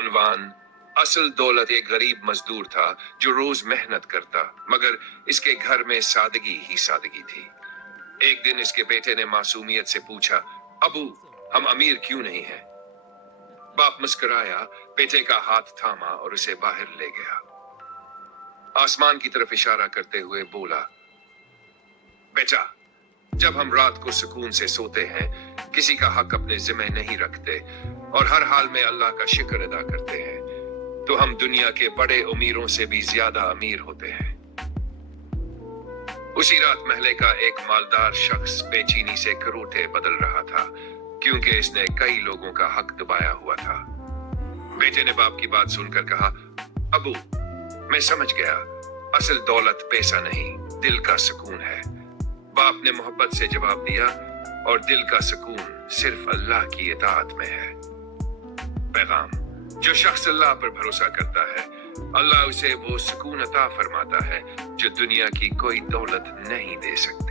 عنوان: اصل دولت ایک غریب مزدور تھا جو روز محنت کرتا، مگر اس کے گھر میں سادگی ہی سادگی تھی۔ ایک دن اس کے بیٹے نے معصومیت سے پوچھا، ابو، ہم امیر کیوں نہیں ہیں؟ باپ مسکرایا، بیٹے کا ہاتھ تھاما اور اسے باہر لے گیا۔ آسمان کی طرف اشارہ کرتے ہوئے بولا، بیٹا، جب ہم رات کو سکون سے سوتے ہیں، کسی کا حق اپنے ذمہ نہیں رکھتے اور ہر حال میں اللہ کا شکر ادا کرتے ہیں، تو ہم دنیا کے بڑے امیروں سے بھی زیادہ امیر ہوتے ہیں۔ اسی رات محلے کا ایک مالدار شخص بے چینی سے کروٹے بدل رہا تھا، کیونکہ اس نے کئی لوگوں کا حق دبایا ہوا تھا۔ بیٹے نے باپ کی بات سن کر کہا، ابو، میں سمجھ گیا، اصل دولت پیسہ نہیں، دل کا سکون ہے۔ باپ نے محبت سے جواب دیا، اور دل کا سکون صرف اللہ کی اطاعت میں ہے۔ پیغام: جو شخص اللہ پر بھروسہ کرتا ہے، اللہ اسے وہ سکون عطا فرماتا ہے جو دنیا کی کوئی دولت نہیں دے سکتی۔